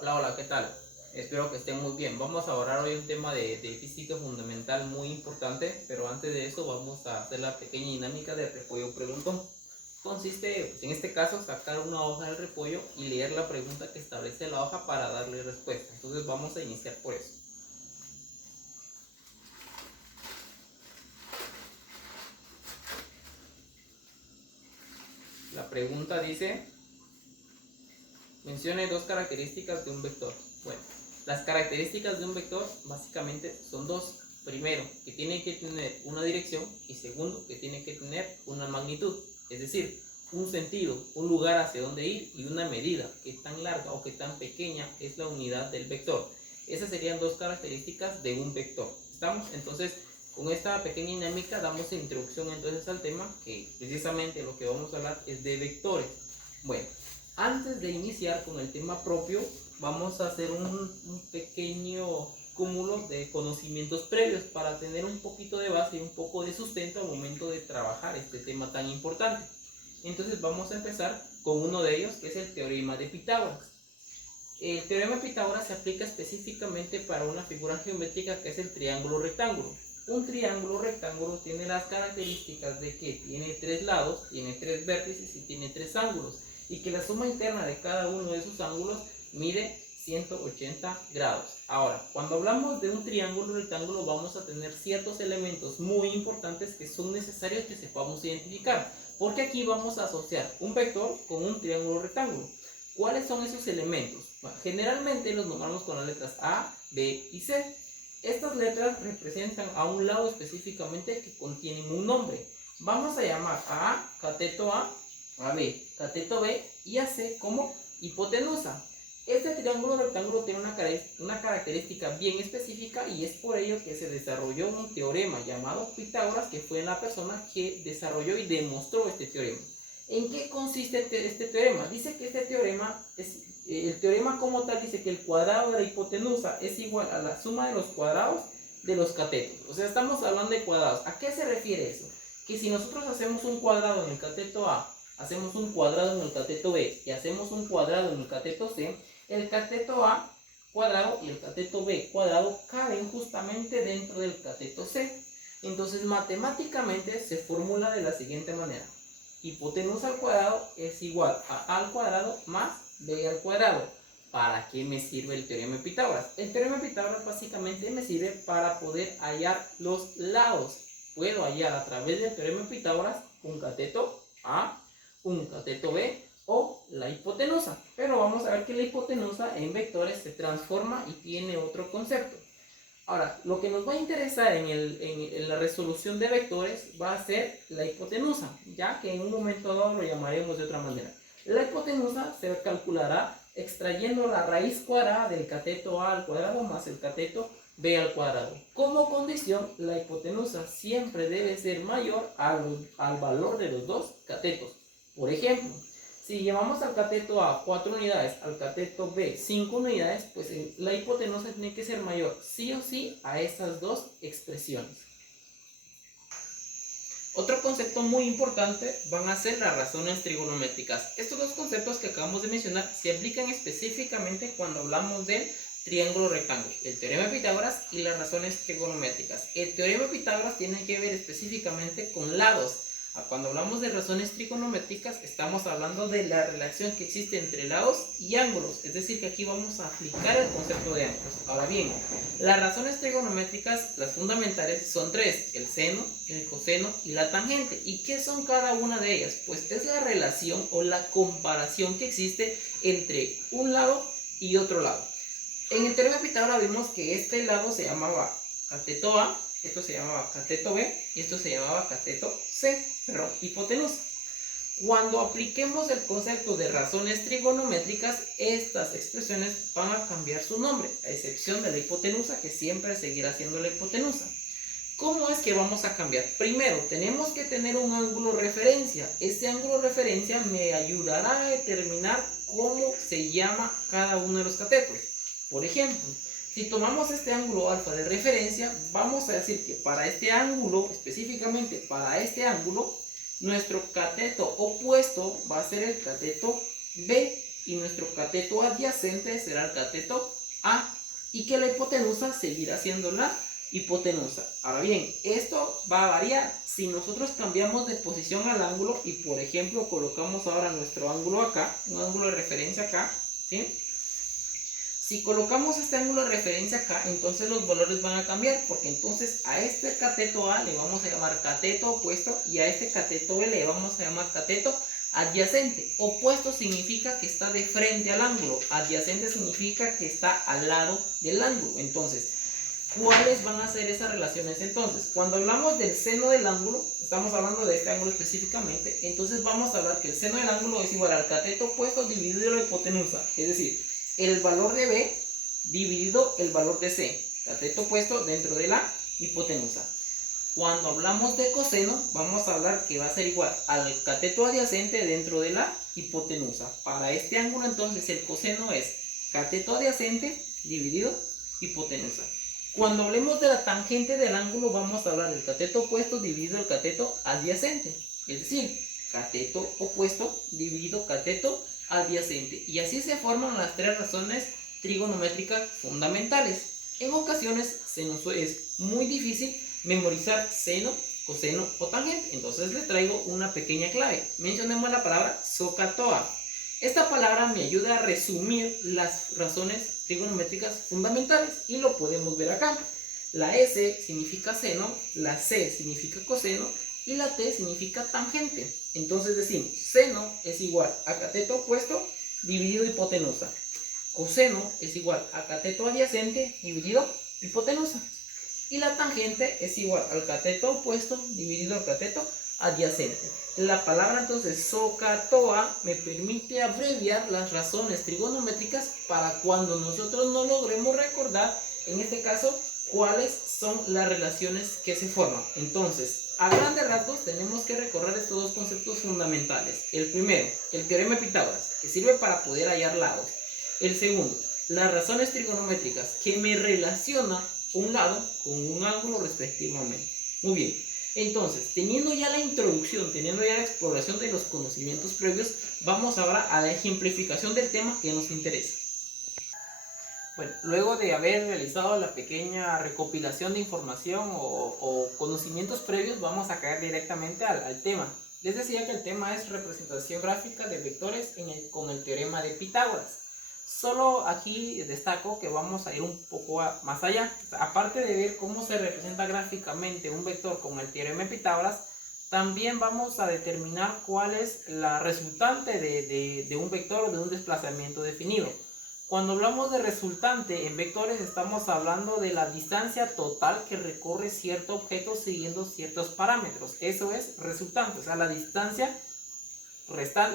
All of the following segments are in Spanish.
Hola, hola, ¿qué tal? Espero que estén muy bien. Vamos a abordar hoy un tema de física fundamental muy importante, pero antes de eso vamos a hacer la pequeña dinámica de repollo preguntón. Consiste, pues, en este caso, sacar una hoja del repollo y leer la pregunta que establece la hoja para darle respuesta. Entonces vamos a iniciar por eso. La pregunta dice, mencione dos características de un vector. Bueno, las características de un vector básicamente son dos. Primero, que tiene que tener una dirección y segundo, que tiene que tener una magnitud. Es decir, un sentido, un lugar hacia donde ir y una medida, que tan larga o que tan pequeña es la unidad del vector. Esas serían dos características de un vector. ¿Estamos? Entonces, con esta pequeña dinámica damos introducción entonces al tema, que precisamente lo que vamos a hablar es de vectores. Bueno, antes de iniciar con el tema propio, vamos a hacer un pequeño cúmulo de conocimientos previos para tener un poquito de base y un poco de sustento al momento de trabajar este tema tan importante. Entonces vamos a empezar con uno de ellos, que es el teorema de Pitágoras. El teorema de Pitágoras se aplica específicamente para una figura geométrica que es el triángulo rectángulo. Un triángulo rectángulo tiene las características de que tiene tres lados, tiene tres vértices y tiene tres ángulos, y que la suma interna de cada uno de esos ángulos mide 180 grados. Ahora, cuando hablamos de un triángulo rectángulo vamos a tener ciertos elementos muy importantes que son necesarios que sepamos identificar, porque aquí vamos a asociar un vector con un triángulo rectángulo. ¿Cuáles son esos elementos? Bueno, generalmente los nombramos con las letras A, B y C. Estas letras representan a un lado específicamente que contienen un nombre. Vamos a llamar a A cateto A B cateto B y a C como hipotenusa. Este triángulo rectángulo tiene una característica bien específica y es por ello que se desarrolló un teorema llamado Pitágoras, que fue la persona que desarrolló y demostró este teorema. ¿En qué consiste este teorema? Dice que este teorema el teorema como tal dice que el cuadrado de la hipotenusa es igual a la suma de los cuadrados de los catetos. O sea, estamos hablando de cuadrados. ¿A qué se refiere eso? Que si nosotros hacemos un cuadrado en el cateto A, hacemos un cuadrado en el cateto B y hacemos un cuadrado en el cateto C, el cateto A cuadrado y el cateto B cuadrado caben justamente dentro del cateto C. Entonces, matemáticamente se formula de la siguiente manera: hipotenusa al cuadrado es igual a al cuadrado más b al cuadrado. ¿Para qué me sirve el teorema de Pitágoras? El teorema de Pitágoras básicamente me sirve para poder hallar los lados. Puedo hallar a través del teorema de Pitágoras un cateto A, un cateto B o la hipotenusa. Pero vamos a ver que la hipotenusa en vectores se transforma y tiene otro concepto. Ahora, lo que nos va a interesar en la resolución de vectores va a ser la hipotenusa, ya que en un momento dado lo llamaremos de otra manera. La hipotenusa se calculará extrayendo la raíz cuadrada del cateto A al cuadrado más el cateto B al cuadrado. Como condición, la hipotenusa siempre debe ser mayor al valor de los dos catetos. Por ejemplo, si llevamos al cateto A 4 unidades, al cateto B 5 unidades, pues la hipotenusa tiene que ser mayor sí o sí a esas dos expresiones. Otro concepto muy importante van a ser las razones trigonométricas. Estos dos conceptos que acabamos de mencionar se aplican específicamente cuando hablamos del triángulo rectángulo, el teorema de Pitágoras y las razones trigonométricas. El teorema de Pitágoras tiene que ver específicamente con lados. Cuando hablamos de razones trigonométricas estamos hablando de la relación que existe entre lados y ángulos, es decir que aquí vamos a aplicar el concepto de ángulos. Ahora bien, las razones trigonométricas, las fundamentales, son tres: el seno, el coseno y la tangente. ¿Y qué son cada una de ellas? Pues es la relación o la comparación que existe entre un lado y otro lado. En el teorema de Pitágoras vimos que este lado se llamaba cateto A, esto se llamaba cateto B y esto se llamaba cateto C, perdón, hipotenusa. Cuando apliquemos el concepto de razones trigonométricas, estas expresiones van a cambiar su nombre, a excepción de la hipotenusa, que siempre seguirá siendo la hipotenusa. ¿Cómo es que vamos a cambiar? Primero, tenemos que tener un ángulo referencia. Este ángulo referencia me ayudará a determinar cómo se llama cada uno de los catetos. Por ejemplo, si tomamos este ángulo alfa de referencia, vamos a decir que para este ángulo, específicamente para este ángulo, nuestro cateto opuesto va a ser el cateto B y nuestro cateto adyacente será el cateto A, y que la hipotenusa seguirá siendo la hipotenusa. Ahora bien, esto va a variar si nosotros cambiamos de posición al ángulo y por ejemplo colocamos ahora nuestro ángulo acá, un ángulo de referencia acá, ¿sí? Si colocamos este ángulo de referencia acá, entonces los valores van a cambiar, porque entonces a este cateto A le vamos a llamar cateto opuesto y a este cateto B le vamos a llamar cateto adyacente. Opuesto significa que está de frente al ángulo, adyacente significa que está al lado del ángulo. Entonces, ¿cuáles van a ser esas relaciones? Entonces, cuando hablamos del seno del ángulo, estamos hablando de este ángulo específicamente, entonces vamos a hablar que el seno del ángulo es igual al cateto opuesto dividido la hipotenusa, es decir, el valor de B dividido el valor de C, cateto opuesto dentro de la hipotenusa. Cuando hablamos de coseno, vamos a hablar que va a ser igual al cateto adyacente dentro de la hipotenusa. Para este ángulo, entonces, el coseno es cateto adyacente dividido hipotenusa. Cuando hablemos de la tangente del ángulo, vamos a hablar del cateto opuesto dividido el cateto adyacente. Es decir, cateto opuesto dividido cateto adyacente. Y así se forman las tres razones trigonométricas fundamentales. En ocasiones se nos es muy difícil memorizar seno, coseno o tangente. Entonces les traigo una pequeña clave. Mencionemos la palabra SOHCAHTOA. Esta palabra me ayuda a resumir las razones trigonométricas fundamentales y lo podemos ver acá. La S significa seno, la C significa coseno y la T significa tangente. Entonces decimos, seno es igual a cateto opuesto dividido hipotenusa. Coseno es igual a cateto adyacente dividido hipotenusa. Y la tangente es igual al cateto opuesto dividido al cateto adyacente. La palabra entonces SOHCAHTOA me permite abreviar las razones trigonométricas para cuando nosotros no logremos recordar, en este caso, cuáles son las relaciones que se forman. Entonces, a grandes rasgos tenemos que recorrer estos dos conceptos fundamentales. El primero, el teorema de Pitágoras, que sirve para poder hallar lados. El segundo, las razones trigonométricas, que me relaciona un lado con un ángulo respectivamente. Muy bien, entonces, teniendo ya la introducción, teniendo ya la exploración de los conocimientos previos, vamos ahora a la ejemplificación del tema que nos interesa. Bueno, luego de haber realizado la pequeña recopilación de información o conocimientos previos, vamos a caer directamente al tema. Les decía que el tema es representación gráfica de vectores con el teorema de Pitágoras. Solo aquí destaco que vamos a ir un poco más allá. Aparte de ver cómo se representa gráficamente un vector con el teorema de Pitágoras, también vamos a determinar cuál es la resultante de un vector o de un desplazamiento definido. Cuando hablamos de resultante en vectores, estamos hablando de la distancia total que recorre cierto objeto siguiendo ciertos parámetros. Eso es resultante, o sea, la distancia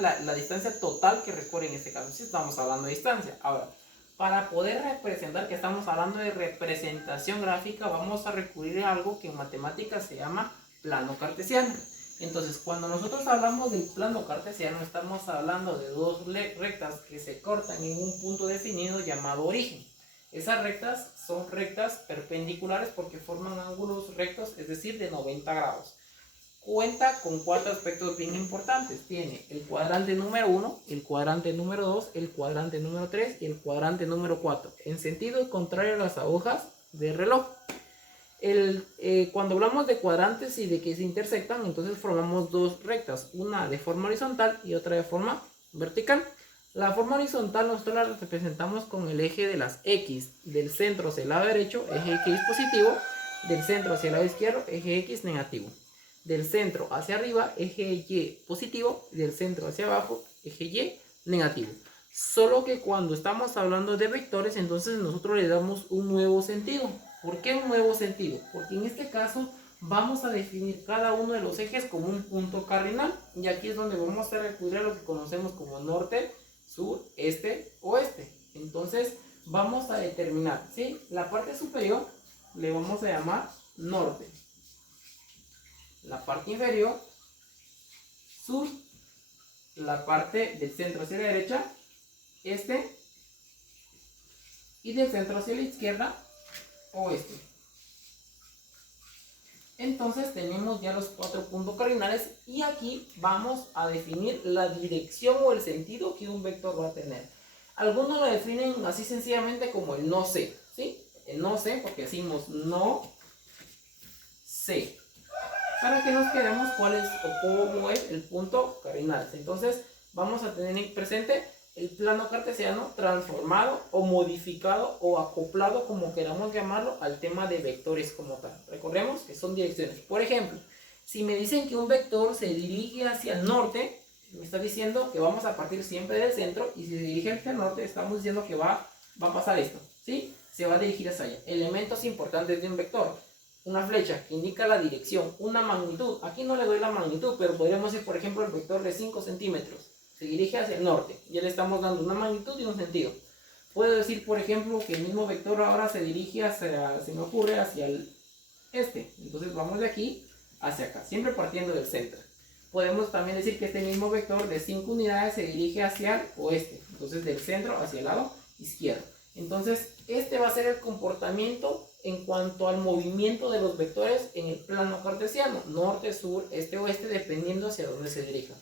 la distancia total que recorre en este caso. Si estamos hablando de distancia. Ahora, para poder representar que estamos hablando de representación gráfica, vamos a recurrir a algo que en matemáticas se llama plano cartesiano. Entonces, cuando nosotros hablamos del plano cartesiano, estamos hablando de dos rectas que se cortan en un punto definido llamado origen. Esas rectas son rectas perpendiculares porque forman ángulos rectos, es decir, de 90 grados. Cuenta con cuatro aspectos bien importantes. Tiene el cuadrante número 1, el cuadrante número 2, el cuadrante número 3 y el cuadrante número 4, en sentido contrario a las agujas del reloj. Cuando hablamos de cuadrantes y de que se intersectan, entonces formamos dos rectas, una de forma horizontal y otra de forma vertical. La forma horizontal nosotros la representamos con el eje de las X, del centro hacia el lado derecho, eje X positivo, del centro hacia el lado izquierdo, eje X negativo. Del centro hacia arriba, eje Y positivo, y del centro hacia abajo, eje Y negativo. Solo que cuando estamos hablando de vectores, entonces nosotros le damos un nuevo sentido. ¿Por qué un nuevo sentido? Porque en este caso vamos a definir cada uno de los ejes como un punto cardinal. Y aquí es donde vamos a recurrir a lo que conocemos como norte, sur, este, oeste. Entonces vamos a determinar, ¿sí? La parte superior le vamos a llamar norte. La parte inferior, sur. La parte del centro hacia la derecha, este. Y del centro hacia la izquierda, oeste. Entonces tenemos ya los cuatro puntos cardinales y aquí vamos a definir la dirección o el sentido que un vector va a tener. Algunos lo definen así sencillamente como el no sé, ¿sí? El no sé, porque decimos no sé, para que nos quedemos cuál es o cómo es el punto cardinal. Entonces vamos a tener presente el plano cartesiano transformado o modificado o acoplado, como queramos llamarlo, al tema de vectores como tal. Recordemos que son direcciones. Por ejemplo, si me dicen que un vector se dirige hacia el norte, me está diciendo que vamos a partir siempre del centro, y si se dirige hacia el norte, estamos diciendo que va a pasar esto, ¿sí? Se va a dirigir hacia allá. Elementos importantes de un vector: una flecha que indica la dirección, una magnitud. Aquí no le doy la magnitud, pero podríamos decir, por ejemplo, el vector de 5 centímetros se dirige hacia el norte. Ya le estamos dando una magnitud y un sentido. Puedo decir, por ejemplo, que el mismo vector ahora se dirige hacia, se me ocurre, hacia el este. Entonces vamos de aquí hacia acá, siempre partiendo del centro. Podemos también decir que este mismo vector de 5 unidades se dirige hacia el oeste. Entonces del centro hacia el lado izquierdo. Entonces este va a ser el comportamiento en cuanto al movimiento de los vectores en el plano cartesiano: norte, sur, este, oeste, dependiendo hacia dónde se dirija.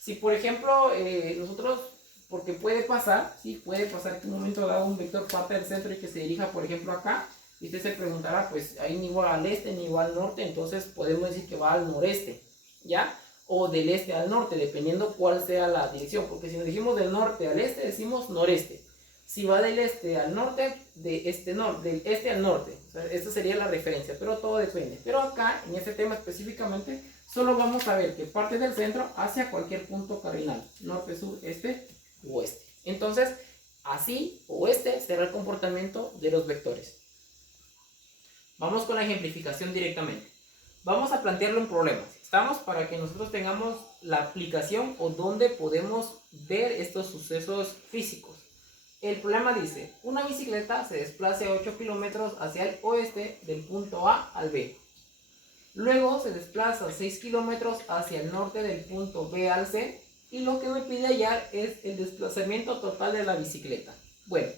Si por ejemplo nosotros, porque puede pasar, ¿sí? Puede pasar que en un momento dado un vector parte del centro y que se dirija, por ejemplo, acá, y usted se preguntará, pues ahí ni va al este ni va al norte, entonces podemos decir que va al noreste, ¿ya? O del este al norte, dependiendo cuál sea la dirección, porque si nos dijimos del norte al este, decimos noreste. Si va del este al norte, del este al norte. O sea, esta sería la referencia, pero todo depende. Pero acá, en este tema específicamente, solo vamos a ver que parte del centro hacia cualquier punto cardinal: norte, sur, este u oeste. Entonces, así o este será el comportamiento de los vectores. Vamos con la ejemplificación directamente. Vamos a plantearlo en problemas. Estamos para que nosotros tengamos la aplicación o donde podemos ver estos sucesos físicos. El problema dice: una bicicleta se desplaza 8 kilómetros hacia el oeste del punto A al B. Luego se desplaza 6 kilómetros hacia el norte del punto B al C. Y lo que me pide hallar es el desplazamiento total de la bicicleta. Bueno,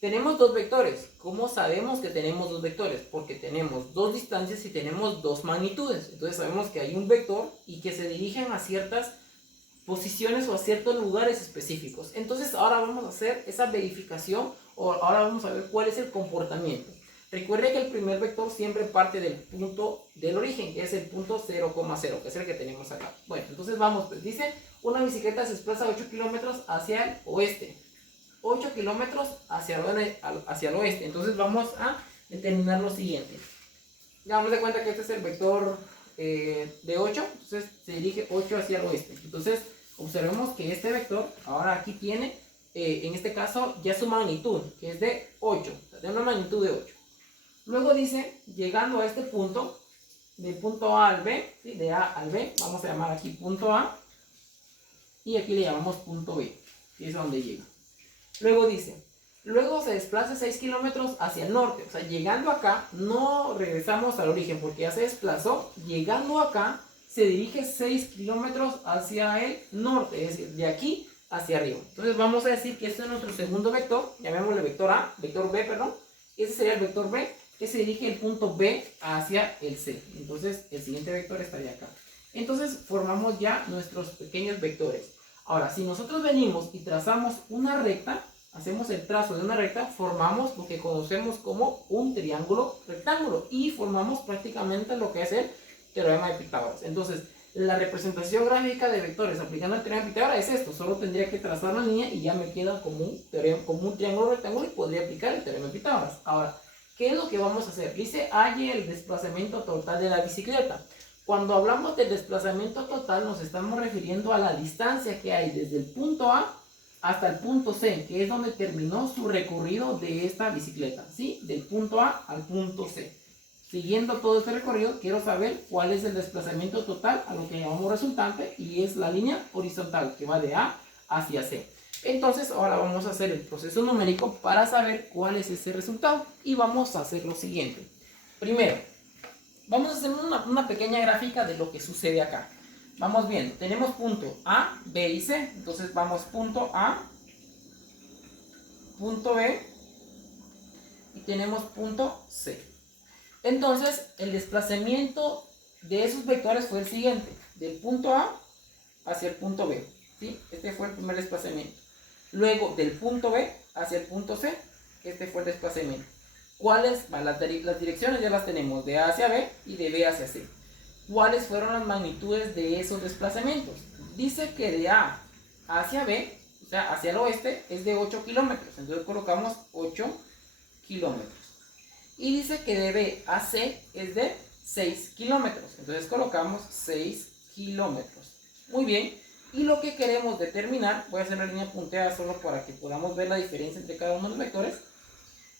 tenemos dos vectores. ¿Cómo sabemos que tenemos dos vectores? Porque tenemos dos distancias y tenemos dos magnitudes. Entonces sabemos que hay un vector y que se dirigen a ciertas posiciones o a ciertos lugares específicos. Entonces ahora vamos a hacer esa verificación, o ahora vamos a ver cuál es el comportamiento. Recuerde que el primer vector siempre parte del punto del origen, que es el punto 0,0, que es el que tenemos acá. Bueno, entonces vamos, pues dice: una bicicleta se desplaza 8 kilómetros hacia el oeste. 8 kilómetros hacia el oeste. Entonces vamos a determinar lo siguiente. Damos de cuenta que este es el vector de 8, entonces se dirige 8 hacia el oeste. Entonces observemos que este vector ahora aquí tiene, en este caso, ya su magnitud, que es de 8, o sea, tiene una magnitud de 8. Luego dice, llegando a este punto, del punto A al B, ¿sí? De A al B, vamos a llamar aquí punto A, y aquí le llamamos punto B, que es a donde llega. Luego dice, luego se desplaza 6 kilómetros hacia el norte. O sea, llegando acá, no regresamos al origen porque ya se desplazó. Llegando acá, se dirige 6 kilómetros hacia el norte, es decir, de aquí hacia arriba. Entonces vamos a decir que este es nuestro segundo vector, llamémosle vector A, vector B, perdón. Ese sería el vector B, que se dirige el punto B hacia el C. Entonces el siguiente vector estaría acá. Entonces formamos ya nuestros pequeños vectores. Ahora, si nosotros venimos y trazamos una recta, hacemos el trazo de una recta, formamos lo que conocemos como un triángulo rectángulo y formamos prácticamente lo que es el teorema de Pitágoras. Entonces, la representación gráfica de vectores aplicando el teorema de Pitágoras es esto: solo tendría que trazar la línea y ya me queda como un triángulo rectángulo y podría aplicar el teorema de Pitágoras. Ahora, ¿qué es lo que vamos a hacer? Dice, halle el desplazamiento total de la bicicleta. Cuando hablamos del desplazamiento total, nos estamos refiriendo a la distancia que hay desde el punto A hasta el punto C, que es donde terminó su recorrido de esta bicicleta, ¿sí? Del punto A al punto C. Siguiendo todo este recorrido, quiero saber cuál es el desplazamiento total, a lo que llamamos resultante, y es la línea horizontal que va de A hacia C. Entonces, ahora vamos a hacer el proceso numérico para saber cuál es ese resultado. Y vamos a hacer lo siguiente. Primero, vamos a hacer una pequeña gráfica de lo que sucede acá. Vamos viendo, tenemos punto A, B y C. Entonces vamos punto A, punto B y tenemos punto C. Entonces el desplazamiento de esos vectores fue el siguiente: del punto A hacia el punto B, ¿sí? Este fue el primer desplazamiento. Luego del punto B hacia el punto C, este fue el desplazamiento. ¿Cuáles? Las direcciones ya las tenemos, de A hacia B y de B hacia C. ¿Cuáles fueron las magnitudes de esos desplazamientos? Dice que de A hacia B, o sea, hacia el oeste, es de 8 kilómetros. Entonces colocamos 8 kilómetros. Y dice que de B a C es de 6 kilómetros. Entonces colocamos 6 kilómetros. Muy bien. Y lo que queremos determinar, voy a hacer la línea punteada solo para que podamos ver la diferencia entre cada uno de los vectores.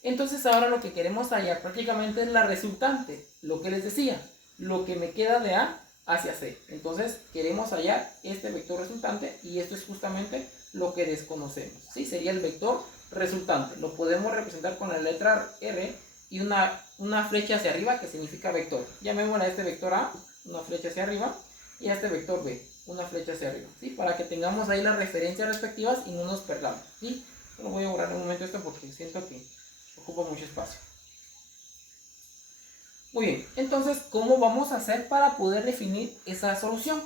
Entonces ahora lo que queremos hallar prácticamente es la resultante. Lo que les decía, lo que me queda de A hacia C. Entonces queremos hallar este vector resultante y esto es justamente lo que desconocemos. ¿Sí? Sería el vector resultante. Lo podemos representar con la letra R y una flecha hacia arriba que significa vector. Llamémosle a este vector A, una flecha hacia arriba, y a este vector B, una flecha hacia arriba, ¿sí? Para que tengamos ahí las referencias respectivas y no nos perdamos, ¿sí? Solo voy a borrar un momento esto porque siento que ocupa mucho espacio. Muy bien, entonces, ¿cómo vamos a hacer para poder definir esa solución?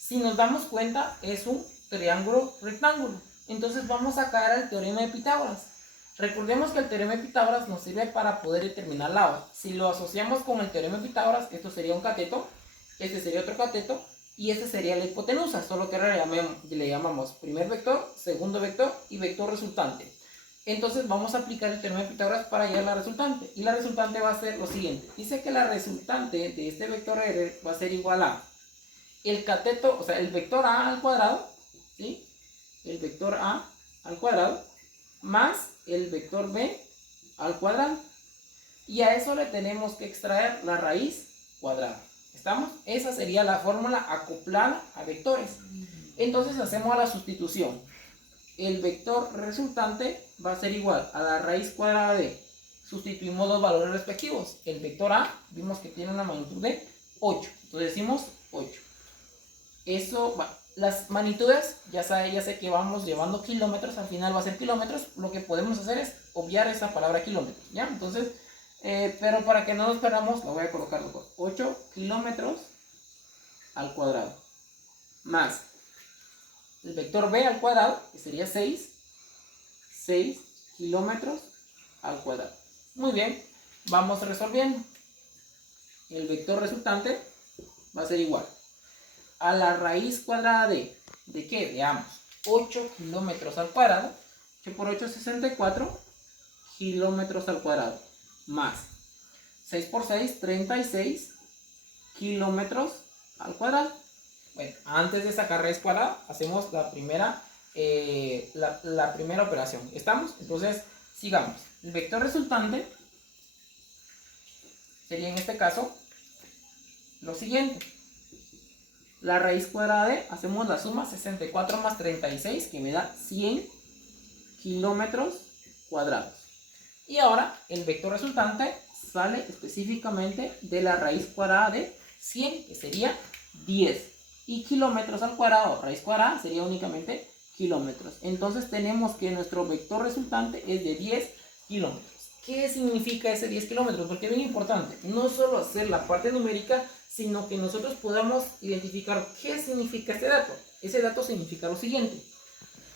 Si nos damos cuenta, es un triángulo rectángulo. Entonces vamos a caer al teorema de Pitágoras. Recordemos que el teorema de Pitágoras nos sirve para poder determinar la O. Si lo asociamos con el teorema de Pitágoras, esto sería un cateto, este sería otro cateto, y este sería la hipotenusa, solo que ahora le llamamos primer vector, segundo vector y vector resultante. Entonces vamos a aplicar el teorema de Pitágoras para hallar la resultante. Y la resultante va a ser lo siguiente. Dice que la resultante de este vector R va a ser igual a el cateto, o sea, el vector A al cuadrado, ¿sí? El vector A al cuadrado más el vector B al cuadrado. Y a eso le tenemos que extraer la raíz cuadrada. ¿Estamos? Esa sería la fórmula acoplada a vectores. Entonces hacemos la sustitución. El vector resultante va a ser igual a la raíz cuadrada de, sustituimos los valores respectivos. El vector A vimos que tiene una magnitud de 8. Entonces decimos 8. Eso va. Las magnitudes, ya sé que vamos llevando kilómetros, al final va a ser kilómetros. Lo que podemos hacer es obviar esa palabra kilómetros, ¿ya? Entonces, pero para que no nos perdamos, lo voy a colocar mejor. 8 kilómetros al cuadrado más el vector B al cuadrado, que sería 6 kilómetros al cuadrado. Muy bien, vamos resolviendo. El vector resultante va a ser igual a la raíz cuadrada ¿de qué? Veamos, 8 kilómetros al cuadrado, 8 por 8 es 64 kilómetros al cuadrado, más 6 por 6, 36 kilómetros al cuadrado. Bueno, antes de sacar raíz cuadrada, hacemos la primera operación. ¿Estamos? Entonces, sigamos. El vector resultante sería en este caso lo siguiente. La raíz cuadrada de, hacemos la suma, 64 más 36, que me da 100 kilómetros cuadrados. Y ahora, el vector resultante sale específicamente de la raíz cuadrada de 100, que sería 10. Y kilómetros al cuadrado, raíz cuadrada, sería únicamente kilómetros. Entonces tenemos que nuestro vector resultante es de 10 kilómetros. ¿Qué significa ese 10 kilómetros? Porque es bien importante, no solo hacer la parte numérica, sino que nosotros podamos identificar qué significa este dato. Ese dato significa lo siguiente.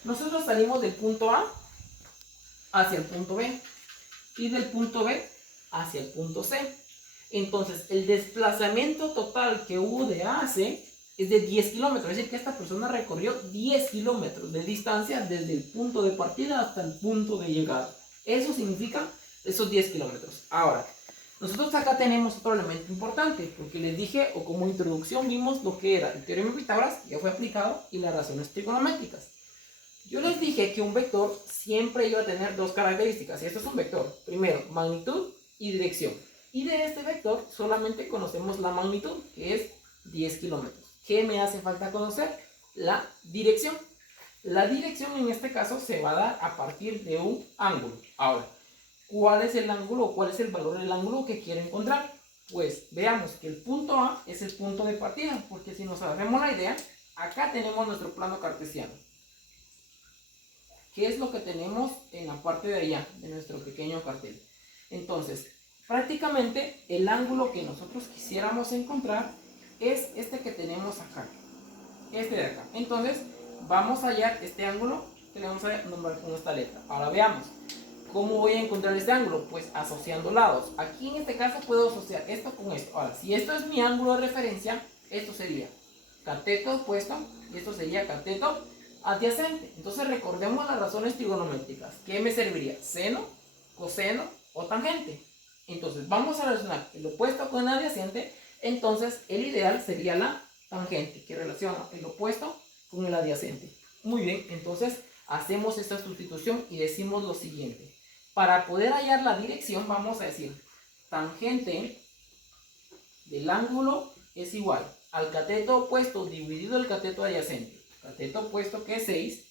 Nosotros salimos del punto A hacia el punto B y del punto B hacia el punto C. Entonces, el desplazamiento total que hubo de A a C es de 10 kilómetros. Es decir, que esta persona recorrió 10 kilómetros de distancia desde el punto de partida hasta el punto de llegada. Eso significa esos 10 kilómetros. Ahora, nosotros acá tenemos otro elemento importante, porque les dije, o como introducción vimos lo que era el teorema de Pitágoras, ya fue aplicado, y las razones trigonométricas. Yo les dije que un vector siempre iba a tener dos características, y esto es un vector. Primero, magnitud y dirección. Y de este vector solamente conocemos la magnitud, que es 10 kilómetros. ¿Qué me hace falta conocer? La dirección. La dirección en este caso se va a dar a partir de un ángulo. Ahora, ¿cuál es el ángulo o cuál es el valor del ángulo que quiero encontrar? Pues veamos que el punto A es el punto de partida, porque si nos hacemos la idea, acá tenemos nuestro plano cartesiano. ¿Qué es lo que tenemos en la parte de allá de nuestro pequeño cartel? Entonces, prácticamente el ángulo que nosotros quisiéramos encontrar es este que tenemos acá, este de acá. Entonces, vamos a hallar este ángulo que le vamos a nombrar con esta letra. Ahora veamos. ¿Cómo voy a encontrar este ángulo? Pues asociando lados. Aquí en este caso puedo asociar esto con esto. Ahora, si esto es mi ángulo de referencia, esto sería cateto opuesto y esto sería cateto adyacente. Entonces recordemos las razones trigonométricas. ¿Qué me serviría? Seno, coseno o tangente. Entonces vamos a relacionar el opuesto con el adyacente. Entonces el ideal sería la tangente, que relaciona el opuesto con el adyacente. Muy bien, entonces hacemos esta sustitución y decimos lo siguiente. Para poder hallar la dirección vamos a decir tangente del ángulo es igual al cateto opuesto dividido el cateto adyacente. Cateto opuesto que es 6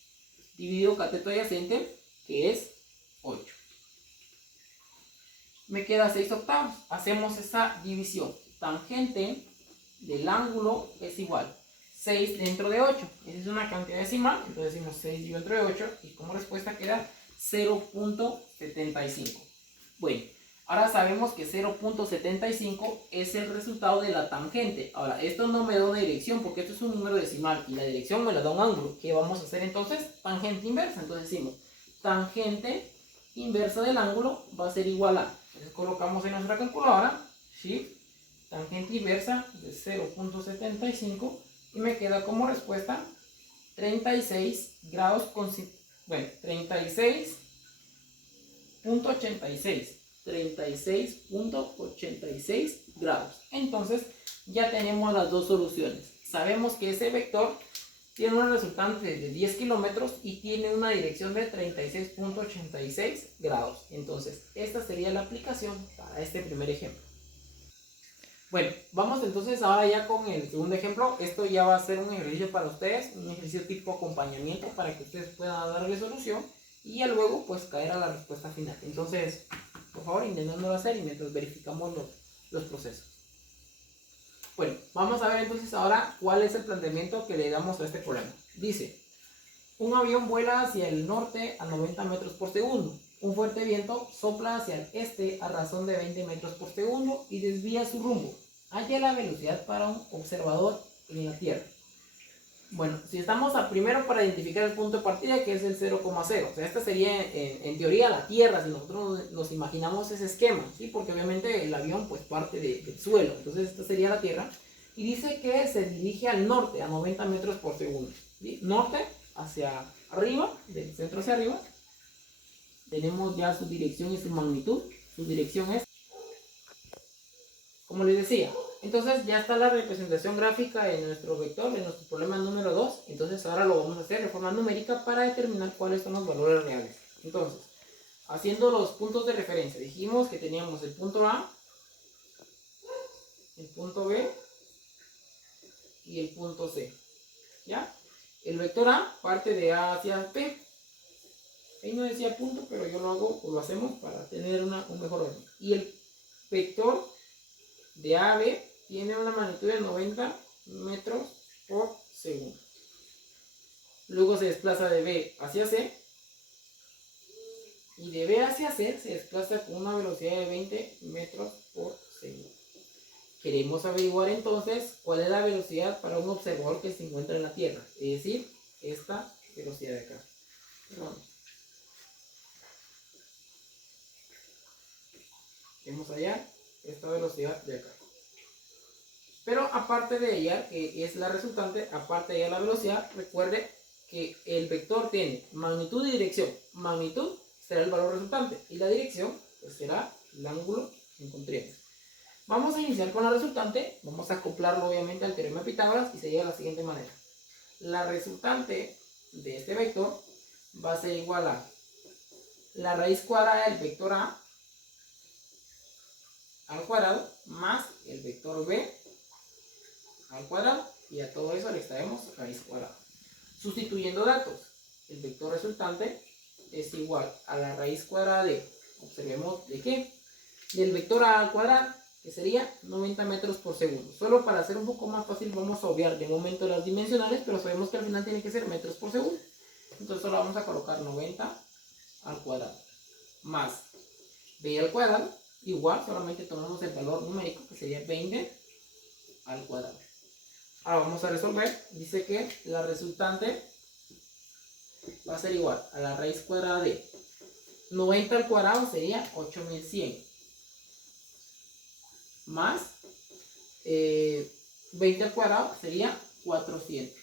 dividido cateto adyacente que es 8. Me queda 6 octavos. Hacemos esa división. Tangente del ángulo es igual 6 dentro de 8. Esa es una cantidad decimal. Entonces decimos 6 dividido entre 8 y como respuesta queda 0.75. Bueno, ahora sabemos que 0.75 es el resultado de la tangente. Ahora, esto no me da una dirección porque esto es un número decimal y la dirección me la da un ángulo. ¿Qué vamos a hacer entonces? Tangente inversa. Entonces decimos tangente inversa del ángulo va a ser igual a, entonces colocamos en nuestra calculadora Shift tangente inversa de 0.75 y me queda como respuesta 36 grados con, bueno, 36.86 grados. Entonces ya tenemos las dos soluciones. Sabemos que ese vector tiene una resultante de 10 kilómetros y tiene una dirección de 36.86 grados. Entonces esta sería la aplicación para este primer ejemplo. Bueno, vamos entonces ahora ya con el segundo ejemplo. Esto ya va a ser un ejercicio para ustedes, un ejercicio tipo acompañamiento para que ustedes puedan darle solución y ya luego pues caer a la respuesta final. Entonces, por favor, intentándolo hacer y mientras verificamos los procesos. Bueno, vamos a ver entonces ahora cuál es el planteamiento que le damos a este problema. Dice, un avión vuela hacia el norte a 90 metros por segundo. Un fuerte viento sopla hacia el este a razón de 20 metros por segundo y desvía su rumbo. Halla la velocidad para un observador en la Tierra. Bueno, si estamos primero para identificar el punto de partida, que es el 0,0. O sea, esta sería en teoría la Tierra, si nosotros nos imaginamos ese esquema, ¿sí? Porque obviamente el avión pues parte del suelo. Entonces esta sería la Tierra. Y dice que se dirige al norte a 90 metros por segundo. ¿Sí? Norte hacia arriba, del centro hacia arriba. Tenemos ya su dirección y su magnitud. Su dirección es, como les decía, entonces ya está la representación gráfica en nuestro vector, en nuestro problema número 2. Entonces ahora lo vamos a hacer de forma numérica para determinar cuáles son los valores reales. Entonces, haciendo los puntos de referencia, dijimos que teníamos el punto A, el punto B y el punto C. ¿Ya? El vector A parte de A hacia P. Ahí no decía punto, pero yo lo hago o lo hacemos para tener un mejor orden. Y el vector de A a B tiene una magnitud de 90 metros por segundo. Luego se desplaza de B hacia C. Y de B hacia C se desplaza con una velocidad de 20 metros por segundo. Queremos averiguar entonces cuál es la velocidad para un observador que se encuentra en la Tierra. Es decir, esta velocidad de acá. Queremos hallar esta velocidad de acá. Pero aparte de ella, que es la resultante, aparte de ella la velocidad, recuerde que el vector tiene magnitud y dirección. Magnitud será el valor resultante y la dirección pues será el ángulo que encontremos. Vamos a iniciar con la resultante. Vamos a acoplarlo obviamente al teorema de Pitágoras y sería de la siguiente manera. La resultante de este vector va a ser igual a la raíz cuadrada del vector A al cuadrado más el vector B al cuadrado, y a todo eso le extraemos raíz cuadrada. Sustituyendo datos, el vector resultante es igual a la raíz cuadrada de, observemos de qué, del vector A al cuadrado, que sería 90 metros por segundo. Solo para hacer un poco más fácil vamos a obviar de momento las dimensionales, pero sabemos que al final tiene que ser metros por segundo. Entonces solo vamos a colocar 90 al cuadrado más B al cuadrado, igual solamente tomamos el valor numérico que sería 20 al cuadrado. Ahora vamos a resolver. Dice que la resultante va a ser igual a la raíz cuadrada de 90 al cuadrado sería 8100 más 20 al cuadrado sería 400.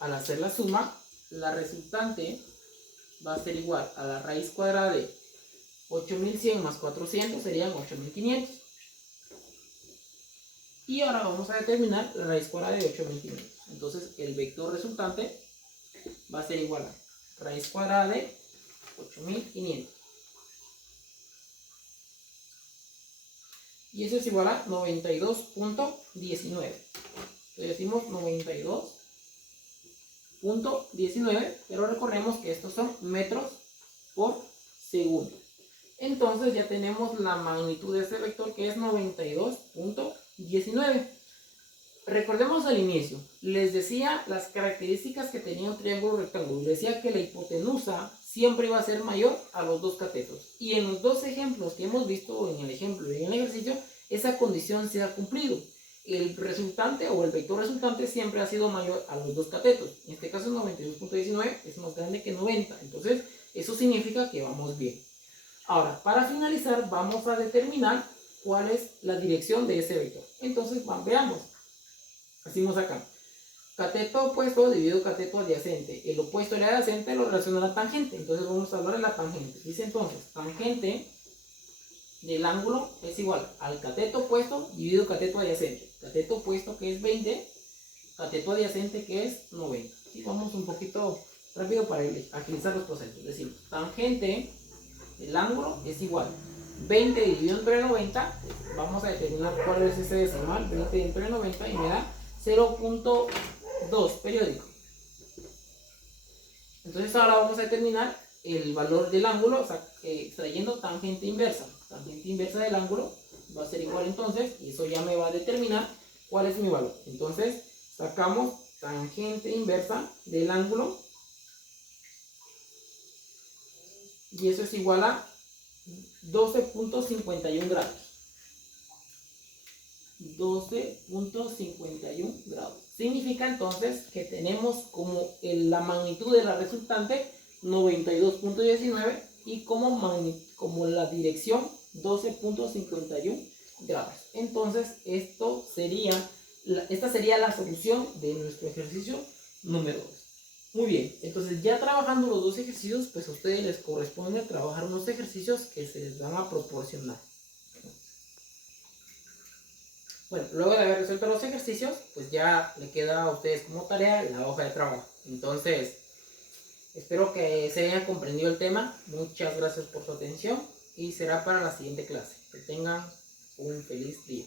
Al hacer la suma, la resultante va a ser igual a la raíz cuadrada de 8100 más 400 serían 8500. Y ahora vamos a determinar la raíz cuadrada de 8500. Entonces el vector resultante va a ser igual a raíz cuadrada de 8500. Y eso es igual a 92.19. Entonces decimos 92.19, pero recordemos que estos son metros por segundo. Entonces ya tenemos la magnitud de este vector, que es 92.19. Recordemos al inicio, les decía las características que tenía un triángulo rectángulo. Les decía que la hipotenusa siempre iba a ser mayor a los dos catetos. Y en los dos ejemplos que hemos visto, en el ejemplo y en el ejercicio, esa condición se ha cumplido. El resultante o el vector resultante siempre ha sido mayor a los dos catetos. En este caso 92.19 es más grande que 90. Entonces eso significa que vamos bien. Ahora, para finalizar, vamos a determinar cuál es la dirección de ese vector. Entonces, veamos. Hacemos acá. Cateto opuesto dividido cateto adyacente. El opuesto y el adyacente lo relaciona a la tangente. Entonces, vamos a hablar de la tangente. Dice entonces, tangente del ángulo es igual al cateto opuesto dividido cateto adyacente. Cateto opuesto que es 20, cateto adyacente que es 90. ¿Sí? Vamos un poquito rápido para agilizar los procesos. Decimos, tangente del ángulo es igual 20 dividido entre 90, vamos a determinar cuál es ese decimal, 20 entre 90 y me da 0.2 periódico. Entonces ahora vamos a determinar el valor del ángulo, o sea, extrayendo tangente inversa. Tangente inversa del ángulo va a ser igual entonces, y eso ya me va a determinar cuál es mi valor. Entonces sacamos tangente inversa del ángulo y eso es igual a 12.51 grados. 12.51 grados. Significa entonces que tenemos como la magnitud de la resultante 92.19 y como la dirección 12.51 grados. Entonces esta sería la solución de nuestro ejercicio número 2. Muy bien, entonces ya trabajando los dos ejercicios, pues a ustedes les corresponde trabajar unos ejercicios que se les van a proporcionar. Bueno, luego de haber resuelto los ejercicios, pues ya le queda a ustedes como tarea la hoja de trabajo. Entonces, espero que se hayan comprendido el tema. Muchas gracias por su atención y será para la siguiente clase. Que tengan un feliz día.